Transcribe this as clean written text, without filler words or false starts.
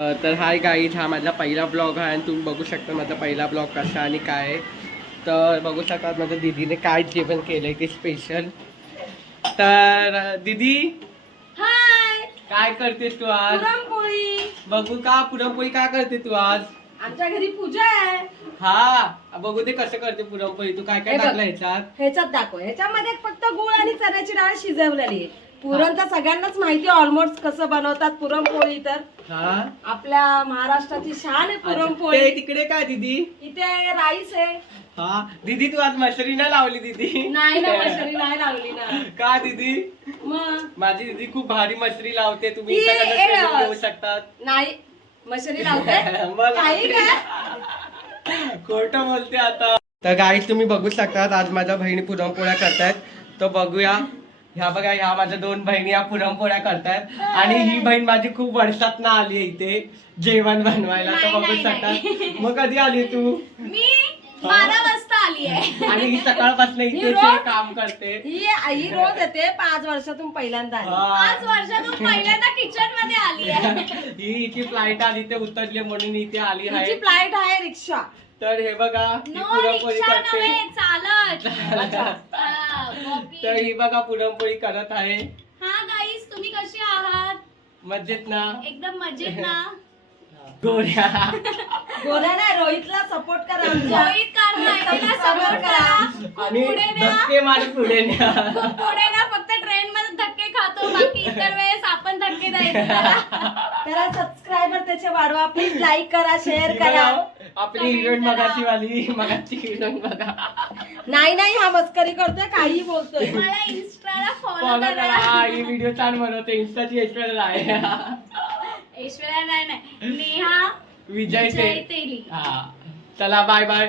तर hi guys, हा माझा पहिला ब्लॉग आहे आणि तुम्ही बघू शकता माझा पहिला ब्लॉग कसा आणि काय आहे. तर बघू शकता माझ्या दीदीने काय जेवण केलंय ते स्पेशल. तर दीदी हाय, काय करतेस तू आज? पुरणपोळी. बघू का पुरणपोळी काय करते तू आज? आमच्या घरी पूजा आहे. हा बघू दे कसं करते पुरणपोळी. तू काय काय हे बघ. टाकलं ह्याच्यात? ह्याच्यात दाखव. ह्याच्यामध्ये फक्त गुळ आणि चण्याची डाळ शिजवलेली आहे. पुरण तर सगळ्यांनाच माहिती ऑलमोस्ट कसं बनवतात पुरणपोळी. तर हा आपल्या महाराष्ट्राची शान आहे अच्छा, पुरणपोळी. ते तिकडे काय दीदी? इथे राईस आहे. हा दीदी तू आज मशरी नाही लावली दीदी? नाही ना, मशरी नाही लावली ना. का दीदी? मग माझी दीदी खूप भारी मशरी लावते. तुम्ही ती सगळ्यांना ए, training देऊ शकतात. नाही मशरी लावते मला काही काय. खोटं बोलते आता. तर गाईस तुम्ही बघू शकतात आज माझ्या बहिणी पुरणपोळ्या करतायत. तर बघूया. ह्या बघा, ह्या माझ्या दोन बहिणी या पुरणपोळ्या करतायत आणि ही बहीण माझी खूप वर्षात ना आली आहे इथे जेवण बनवायला. तर बघू शकतात. मग कधी आली तू? मी 12 वाजता आली आहे आणि ही सकाळपासून ही इथे रोज- काम करते. ही रोज येते 5 वर्षातून पहिल्यांदा आली. हा. 5 वर्षातून पहिल्यांदा किचन मध्ये आली आहे. ही इथे फ्लाईट आली ते उतरली म्हणून इथे आली हिची आहे. फ्लाईट आहे रिक्षा. तर हे बघा ही नो पुरणपोळी रिक्षा करते. नव्हे, चालत. अच्छा. हा, walking. तर ही बघा पुरणपोळी करत आहे. हा गाईस, तुम्ही कसे आहात? मजेत ना? एकदम मजेत ना? गोऱ्या. गोऱ्या नाही, रोहितला सपोर्ट करा आमच्या. रोहित कारभारीला सपोर्ट करा. खूप आणि पुढे न्या. धक्के मार पुढे न्या. खूप पुढे ना, फक्त ट्रेन मध्ये धक्के खातो, बाकी इतर वेळेस आपण धक्के द्यायचे त्याला. त्याला सबस्क्रायबर त्याचे वाढवा. प्लीज लाईक करा, शेअर ही करा. बघा, आपली हिरोईन मगाची वाली मगाची हिरोईन बघा. नाही हा मस्करी करतोय, काही बोलतोय. मला इन्स्टाला फॉलो फॉलो करा. करा. हा, ही व्हिडिओ छान बनवते. इन्स्टाची ऐश्वर्या आहे. ऐश्वर्या नाही, नेहा विजय जय ते. तेली. हा चला बाय बाय.